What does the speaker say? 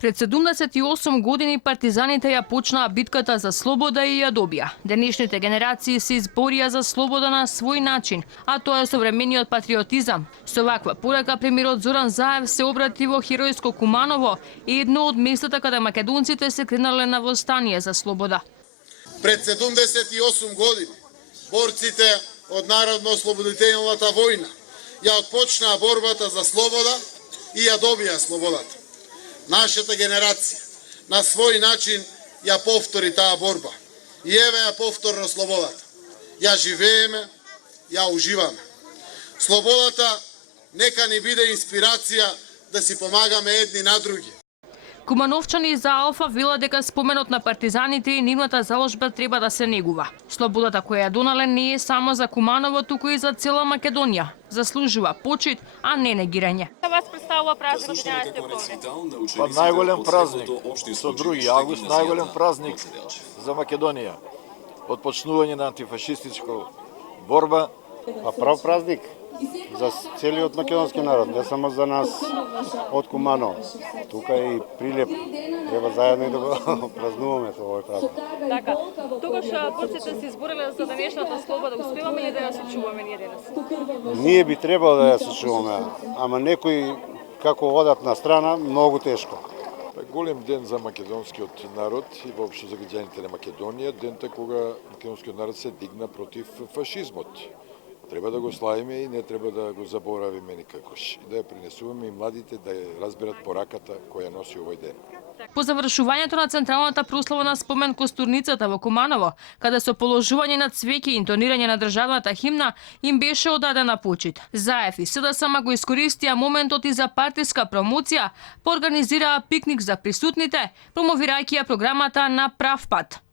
Пред 78 години партизаните ја почнаа битката за слобода и ја добија. Денешните генерации се изборија за слобода на свој начин, а тоа е современиот патриотизам. Со ваква порака премиерот Зоран Заев се обрати во херојско Куманово и едно од местата каде македонците се кренале на востание за слобода. Пред 78 години борците од Народно-ослободителната војна ја отпочнаа борбата за слобода и ја добија слободата. Нашата генерација на свој начин ја повтори таа борба. И еве ја повторно слободата. Ја живееме, ја уживаме. Слободата нека ни биде инспирација да си помагаме едни на други. Кумановчани за Алфа велат дека споменот на партизаните и нивната заложба треба да се негува. Слободата која ја донале не е само за Куманово, туку и за цела Македонија. Заслужува почит, а не негирање. Вас представува празник 11 октомври. Па најголем празник, со 2 август, најголем празник за Македонија. Отпочнување на антифашистичка борба. Па прав празник за целиот македонски народ, не само за нас од Куманово. Тука и Прилеп, треба заедно и да го празнуваме овој празник. Така, тогаш борците се избориле за денешната слобода. Успеваме ли да ја сочуваме ние денес? Ние би требало да ја сочуваме, ама некои како одат на страна, многу тешко. Голем ден за македонскиот народ и воопшто за граѓаните на Македонија, дента кога македонскиот народ се дигна против фашизмот. Треба да го славиме и не треба да го заборавиме никакош. И да ја принесуваме и младите да ја разберат пораката која носи овој ден. По завршувањето на централната прослава на спомен костурницата во Куманово, каде со положување на цвеќе и интонирање на државната химна им беше одадена почит. Заев и СДСМ го искористија моментот и за партиска промоција, поорганизираа пикник за присутните, промовирајќи ја програмата на прав пат.